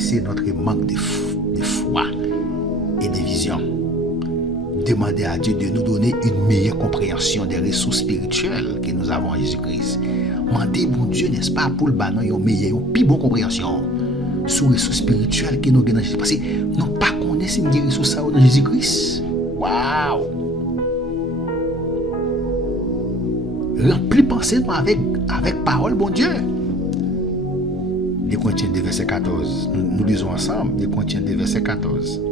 confesser notre manque de foi et de vision. Demander à Dieu de nous donner une meilleure compréhension des ressources spirituelles que nous avons en Jésus-Christ. Mandez bon Dieu, n'est-ce pas, pour le banon, une meilleure, une plus bonne compréhension sur les ressources spirituelles que nous avons en Jésus-Christ. Parce que nous ne pas connaissons des ressources dans Jésus-Christ. Waouh! Remplis pensez avec parole, bon Dieu. Les Corinthiens 2, verset 14. Nous lisons ensemble les Corinthiens 2, verset 14.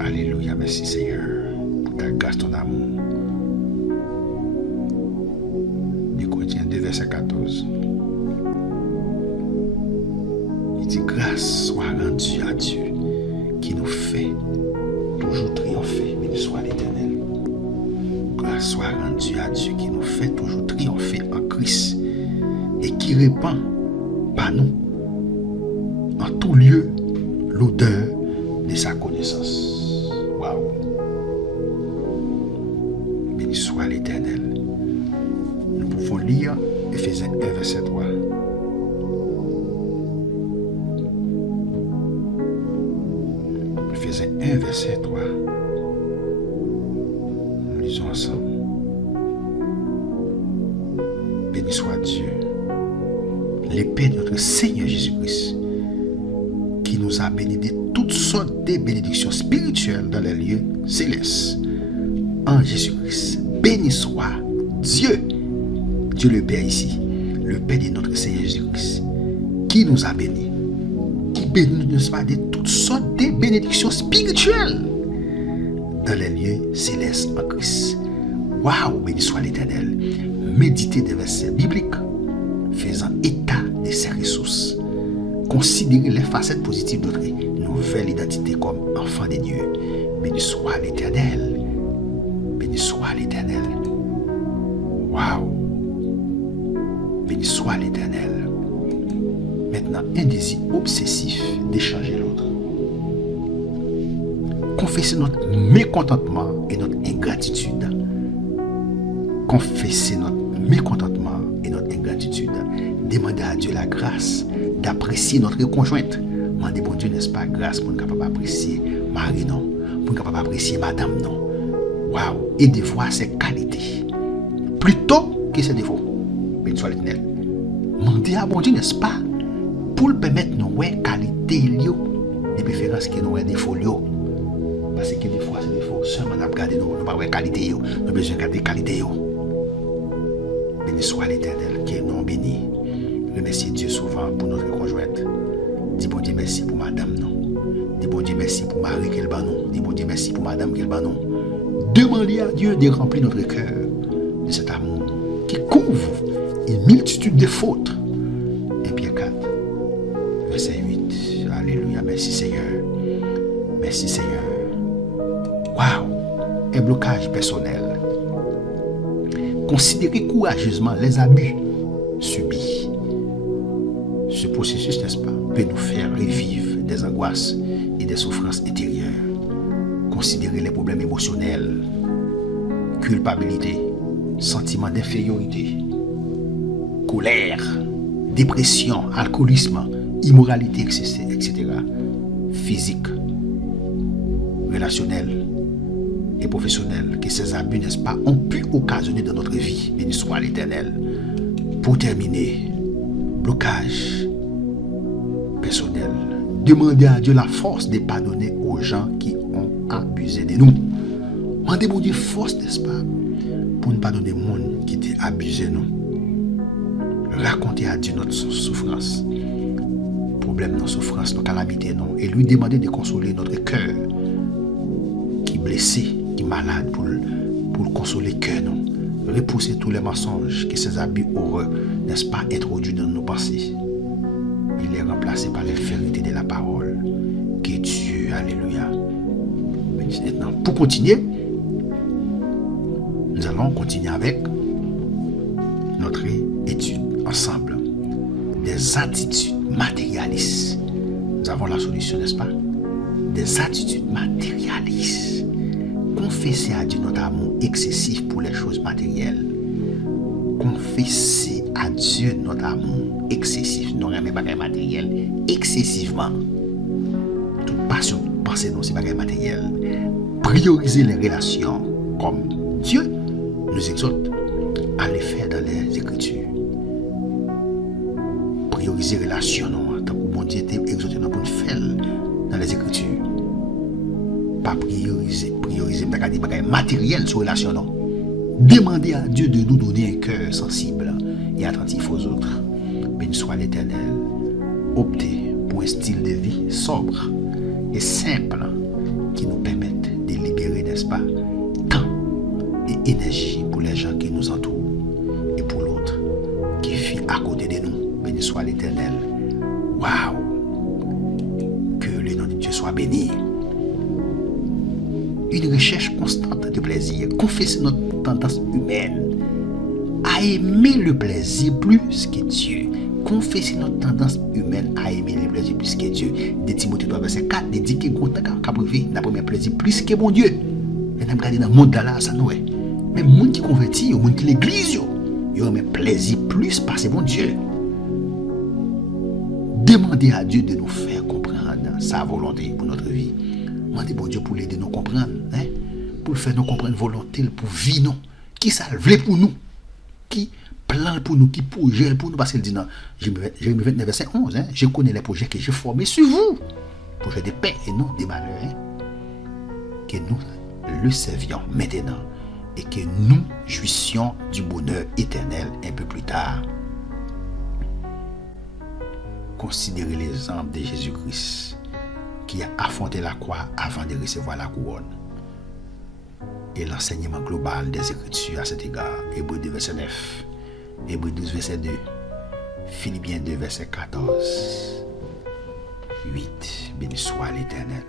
Alléluia, merci Seigneur pour ta grâce, ton amour. Les Corinthiens 2, verset 14. Il dit grâce soit rendue à Dieu qui nous fait toujours triompher, béni soit l'Éternel. Grâce soit rendue à Dieu qui nous fait toujours triompher en Christ et qui répand par nous en tout lieu l'odeur de sa connaissance. Waouh! Béni soit l'Éternel. Nous pouvons lire Éphésiens 1, verset 3. Éphésiens 1, verset 3. Nous lisons ensemble. Béni soit Dieu, l'épée de notre Seigneur Jésus-Christ, qui nous a bénis de toutes sortes de bénédictions spirituelles dans les lieux célestes. En Jésus-Christ, béni soit Dieu, Dieu le Père ici, le Père de notre Seigneur Jésus-Christ, qui nous a bénis, qui bénit nous de toutes sortes de bénédictions spirituelles dans les lieux célestes en Christ. Waouh, béni soit l'Éternel. Méditez des versets bibliques, faisant état de ces ressources. Considérez les facettes positives de notre nouvelle identité comme enfant de Dieu. Béni soit l'Éternel. Béni soit l'Éternel. Waouh. Béni soit l'Éternel. Maintenant, un désir obsessif d'échanger l'autre. Confessez notre mécontentement et notre ingratitude. Confessez notre mécontentement et notre ingratitude. Demandez à Dieu la grâce d'apprécier notre conjointe. Demandez bon Dieu, n'est-ce pas, grâce pour nous capable apprécier Marie, non, pour nous capable apprécier Madame, non. Waouh, et de voir ses qualités plutôt que ses défauts. Béni soit l'Éternel. Demandez à bon Dieu, n'est-ce pas, pour le permettre nous ouais qualité de préférence que nous ouais défaut. Parce que des fois c'est défaut seulement n'a regarder nous pas ouais qualité nous besoin de garder qualité. Béni soit l'Éternel qui est non béni. Remerciez Dieu souvent pour notre conjointe. Dis bon Dieu merci pour madame non. Dis bon Dieu merci pour Marie qu'elle bat non. Dis bon Dieu merci pour madame qu'elle bat non. Demandez à Dieu de remplir notre cœur de cet amour qui couvre une multitude de fautes. 1 Pierre 4, verset 8. Alléluia, merci Seigneur. Merci Seigneur. Waouh, un blocage personnel. Considérez courageusement les abus subis. Ce processus, n'est-ce pas, peut nous faire revivre des angoisses et des souffrances intérieures. Considérez les problèmes émotionnels, culpabilité, sentiment d'infériorité, colère, dépression, alcoolisme, immoralité, etc. Physique, relationnel et professionnel, que ces abus, n'est-ce pas, ont pu occasionner dans notre vie. Béni soit l'Éternel. Pour terminer, blocage personnel. Demandez à Dieu la force de pardonner aux gens qui ont abusé de nous. Demandez mon Dieu force, n'est-ce pas, pour ne pardonner les gens qui ont abusé de nous. Racontez à Dieu notre souffrance, problème, nos souffrances, nos calamités, non, et lui demander de consoler notre cœur qui est blessé, qui est malade, pour le consoler le cœur, non. Repousser tous les mensonges que ces abus auraient, n'est-ce pas, introduits dans nos pensées. Il est remplacé par les vérités de la parole. Que Dieu, alléluia. Maintenant, pour continuer, nous allons continuer avec notre étude ensemble des attitudes matérialistes. Nous avons la solution, n'est-ce pas? Des attitudes matérialistes. Confessez à Dieu notre amour excessif pour les choses matérielles. Confessez à Dieu notre amour excessif. Nous avons des matériel excessivement. Toute passion, pensée, non, c'est pas matériel. Prioriser les relations comme Dieu nous exhorte à les faire dans les Écritures. Prioriser les relations, non, tant que bon Dieu était exhorté pour nous faire dans les Écritures. Pas prioriser des matériel sur les relations, non. Demandez à Dieu de nous donner un cœur sensible et attentif aux autres. Béni soit l'Éternel. Optez pour un style de vie sobre et simple qui nous permette de libérer, n'est-ce pas, temps et énergie pour les gens qui nous entourent et pour l'autre qui vit à côté de nous. Béni soit l'Éternel. Waouh! Que le nom de Dieu soit béni. Une recherche constante de plaisir. Confesser notre tendance humaine à aimer le plaisir plus que Dieu. Confesser notre tendance humaine à aimer le plaisir plus que Dieu. De Timothée 3, verset 4, il dit que quand privé n'a pas plaisir plus que mon Dieu. Et nous regardons dans le monde là, ça nous est. Même les gens qui convertis, les gens qui l'église, ils ont un plaisir plus parce que mon Dieu. Demandez à Dieu de nous faire comprendre sa volonté pour notre vie. Demandez bon Dieu pour l'aider nous comprendre, hein? Pour faire nous comprendre volonté pour vivre nous, qui ça veut pour nous, qui plan pour nous, qui projet pour nous, parce qu'il dit dans Jérémie 29 verset 11, hein? Je connais les projets que j'ai formés sur vous, projets de paix et non des malheurs, hein? Que nous le servions maintenant et que nous jouissions du bonheur éternel un peu plus tard. Considérez l'exemple de Jésus-Christ qui a affronté la croix avant de recevoir la couronne. Et l'enseignement global des Écritures à cet égard. Hébreux 2 verset 9, Hébreux 12 verset 2, Philippiens 2 verset 14, 8. Béni soit l'Éternel.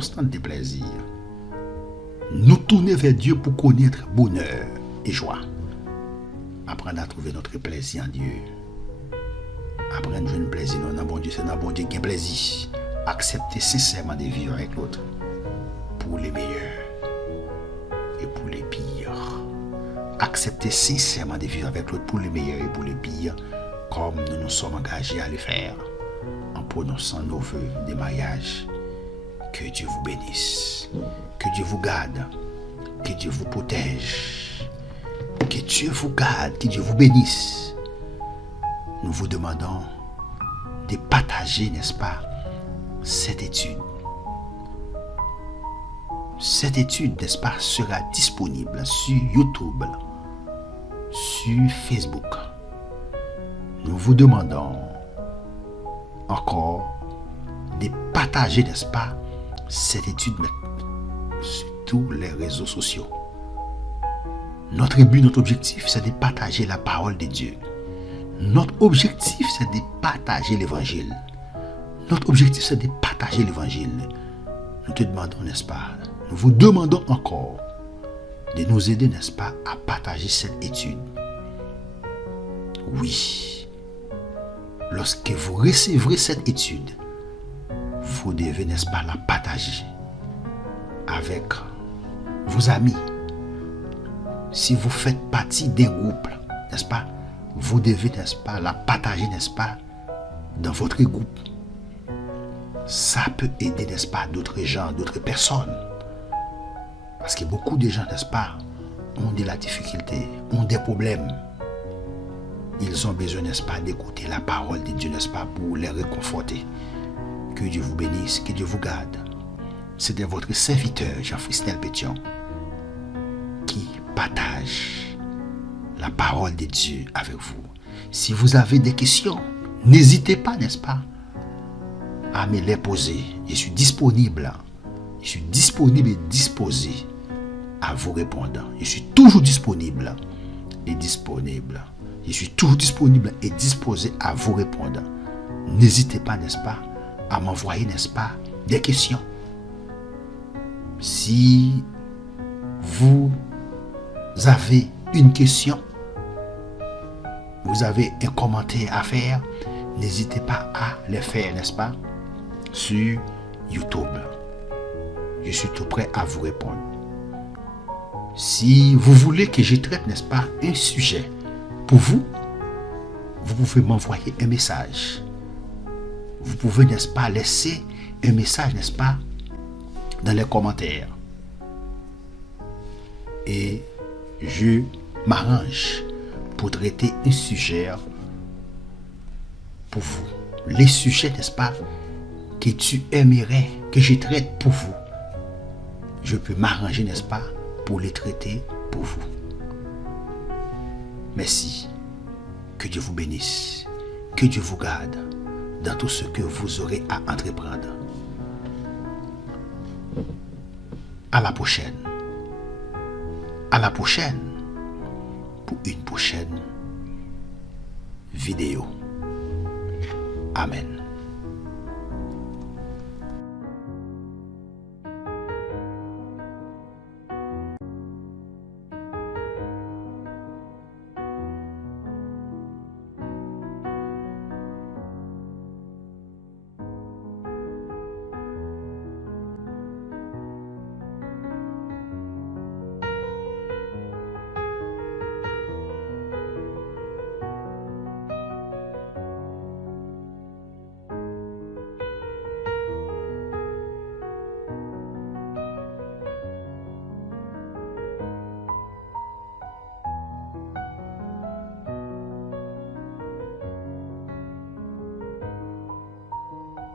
constante des plaisirs. Nous tourner vers Dieu pour connaître bonheur et joie. Apprendre à trouver notre plaisir en Dieu. Apprendre à jouer un plaisir dans bon Dieu, c'est dans bon Dieu qui a plaisir. Accepter sincèrement de vivre avec l'autre pour les meilleurs et pour les pires. Accepter sincèrement de vivre avec l'autre pour les meilleurs et pour les pires, comme nous nous sommes engagés à le faire en prononçant nos vœux de mariage. Que Dieu vous bénisse, que Dieu vous garde, que Dieu vous protège, que Dieu vous garde, que Dieu vous bénisse. Nous vous demandons de partager, n'est-ce pas, cette étude. Cette étude, n'est-ce pas, sera disponible sur YouTube, sur Facebook. Nous vous demandons encore de partager, n'est-ce pas, cette étude sur tous les réseaux sociaux. Notre but, notre objectif, c'est de partager la parole de Dieu. Notre objectif, c'est de partager l'évangile. Notre objectif, c'est de partager l'évangile. Nous te demandons, n'est-ce pas, nous vous demandons encore de nous aider, n'est-ce pas, à partager cette étude. Oui, lorsque vous recevrez cette étude, vous devez, n'est-ce pas, la partager avec vos amis. Si vous faites partie d'un groupe, n'est-ce pas, vous devez, n'est-ce pas, la partager, n'est-ce pas, dans votre groupe. Ça peut aider, n'est-ce pas, d'autres gens, d'autres personnes. Parce que beaucoup de gens, n'est-ce pas, ont de la difficulté, ont des problèmes. Ils ont besoin, n'est-ce pas, d'écouter la parole de Dieu, n'est-ce pas, pour les réconforter. Que Dieu vous bénisse, que Dieu vous garde. C'était votre serviteur, Jean-Fristel Pétion, qui partage la parole de Dieu avec vous. Si vous avez des questions, n'hésitez pas, n'est-ce pas, à me les poser. Je suis disponible. Je suis disponible et disposé à vous répondre. Je suis toujours disponible et disponible. Je suis toujours disponible et disposé à vous répondre. N'hésitez pas, n'est-ce pas, à m'envoyer, n'est-ce pas, des questions. Si vous avez une question, vous avez un commentaire à faire, n'hésitez pas à le faire, n'est-ce pas, sur YouTube. Je suis tout prêt à vous répondre. Si vous voulez que je traite, n'est-ce pas, un sujet pour vous, vous pouvez m'envoyer un message. Vous pouvez, n'est-ce pas, laisser un message, n'est-ce pas, dans les commentaires. Et je m'arrange pour traiter un sujet pour vous. Les sujets, n'est-ce pas, que tu aimerais que je traite pour vous. Je peux m'arranger, n'est-ce pas, pour les traiter pour vous. Merci. Que Dieu vous bénisse. Que Dieu vous garde dans tout ce que vous aurez à entreprendre. À la prochaine. À la prochaine pour une prochaine vidéo. Amen.